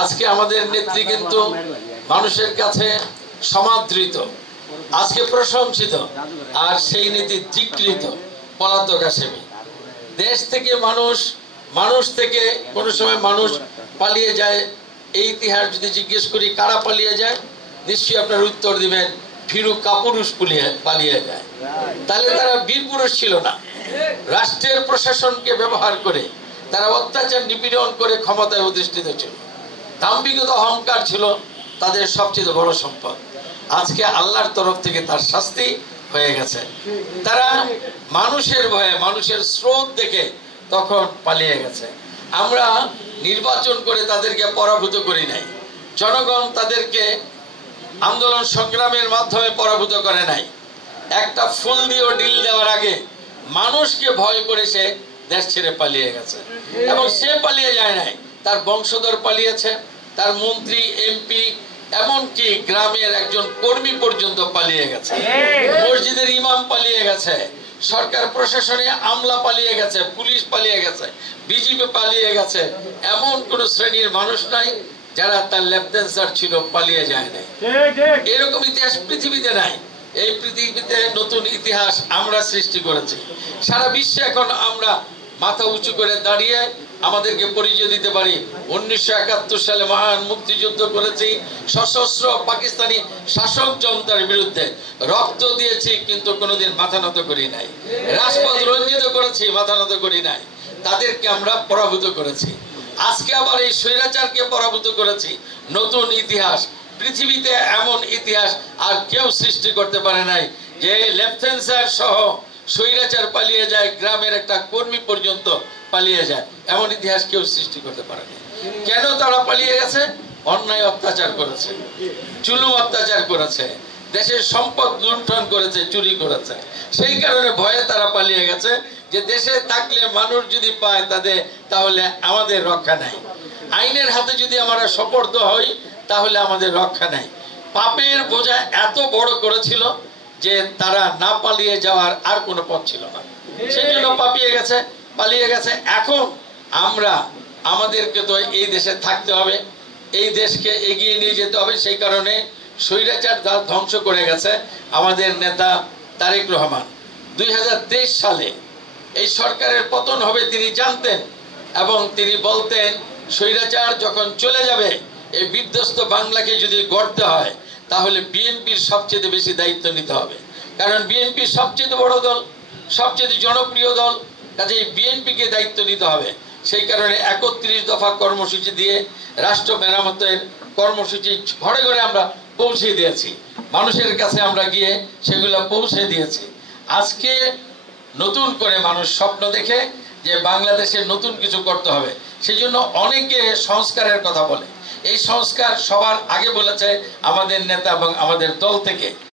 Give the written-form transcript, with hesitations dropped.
আজকে আমাদের নেত্রী কিন্তু মানুষের কাছে সমাদৃত, আজকে প্রশংসিত, আর সেই নীতি ধিক্কৃত পলাতক আসামি। দেশ থেকে মানুষ থেকে কোনো সময় মানুষ পালিয়ে যায়। এই ইতিহাস যদি জিজ্ঞেস করি কারা পালিয়ে যায়, নিশ্চয়ই আপনার উত্তর দিবেন ফিরু কাপুরুষ পালিয়ে যায়। তাহলে তারা বীর পুরুষ ছিল না। রাষ্ট্রের প্রশাসনকে ব্যবহার করে তারা অত্যাচার নিপীড়ন করে ক্ষমতায় অধিষ্ঠিত ছিল। দাম্ভিকতা অহংকার ছিল তাদের সবচেয়ে বড় সম্পদ। আজকে আল্লাহর তরফ থেকে তার শাস্তি হয়ে গেছে। তারা মানুষের ভয়ে, মানুষের স্রোত দেখে তখন পালিয়ে গেছে। আমরা নির্বাচন করে তাদেরকে পরাভূত করি নাই। জনগণ তাদেরকে আন্দোলন সংগ্রামের মাধ্যমে পরাভূত করে নাই। একটা ফুল দিয়ে ডিল দেওয়ার আগে মানুষকে ভয় করে সে দেশ ছেড়ে পালিয়ে গেছে। এবং সে পালিয়ে যায় নাই, তার বংশধর পালিয়েছে, তার মন্ত্রী, এমপি, এমনকি গ্রামের একজন কর্মী পর্যন্ত পালিয়ে গেছে, মসজিদের ইমাম পালিয়ে গেছে, সরকার প্রশাসনে আমলা পালিয়ে গেছে, পুলিশ পালিয়ে গেছে, বিজিবি পালিয়ে গেছে। এমন কোন শ্রেণীর মানুষ নাই যারা তার লেফটেন্সার ছিল পালিয়ে যায় নাই। এরকম ইতিহাস পৃথিবীতে নাই। এই পৃথিবীতে নতুন ইতিহাস আমরা সৃষ্টি করেছি। সারা বিশ্বে এখন আমরা মাথা উঁচু করে দাঁড়িয়ে আমাদেরকে পরিচয় দিতে পারি 1971 সালে মহান মুক্তিযুদ্ধ করেছি, সশস্ত্র পাকিস্তানি শাসক জনতার বিরুদ্ধে রক্ত দিয়েছি, কিন্তু কোনোদিন মাথা নত করি নাই। রাজপথ রঞ্জিত করেছি, মাথা নত করি নাই। তাদেরকে আমরা পরাভূত করেছি। আজকে আবার এই স্বৈরাচারকে পরাভূত করেছি। নতুন ইতিহাস, পৃথিবীতে এমন ইতিহাস আর কেউ সৃষ্টি করতে পারে নাই যে লেফটেন্সার সহ স্বৈরাচার পালিয়ে যায়, গ্রামের একটা কর্মী পর্যন্ত পালিয়ে যায়। এমন ইতিহাস কেউ সৃষ্টি করতে পারে না। কেন তারা পালিয়ে গেছে? অন্যায় অত্যাচার করেছে, জুলুম অত্যাচার করেছে, দেশের সম্পদ লুণ্ঠন করেছে, চুরি করেছে। সেই কারণে ভয়ে তারা পালিয়ে গেছে যে দেশে থাকলে মানুষ যদি পায় তাহলে আমাদের রক্ষা নাই। আইনের হাতে যদি আমরা সোপর্দ হই তাহলে আমাদের রক্ষা নাই। পাপের বোঝা এত বড় করেছিল যে তারা না পালিয়ে যাওয়ার আর কোনো পথ ছিল না। সেই জন্য পালিয়ে গেছে। এখন আমাদেরকে তো এই দেশে থাকতে হবে, এই দেশকে এগিয়ে নিয়ে যেতে হবে। সেই কারণে স্বৈরাচার ধ্বংস করে গেছে আমাদের নেতা তারেক রহমান। 2023 সালে এই সরকারের পতন হবে তিনি জানতেন, এবং তিনি বলতেন স্বৈরাচার যখন চলে যাবে, এই বিধ্বস্ত বাংলাকে যদি গড়তে হয় তাহলে বিএনপির সবচেয়ে বেশি দায়িত্ব নিতে হবে। কারণ বিএনপি সবচেয়ে বড় দল, সবচেয়ে জনপ্রিয় দল, কাজেই বিএনপিকে দায়িত্ব নিতে হবে। সেই কারণে 31 দফা কর্মসূচি দিয়ে রাষ্ট্র মেরামতের কর্মসূচি ঘরে ঘরে আমরা পৌঁছে দিয়েছি। মানুষের কাছে আমরা গিয়ে সেগুলো পৌঁছে দিয়েছি। আজকে নতুন করে মানুষ স্বপ্ন দেখে যে বাংলাদেশের নতুন কিছু করতে হবে। সেই জন্য অনেকে সংস্কারের কথা বলে। এই সংস্কার সবার আগে বলেছে আমাদের নেতা এবং আমাদের দল থেকে।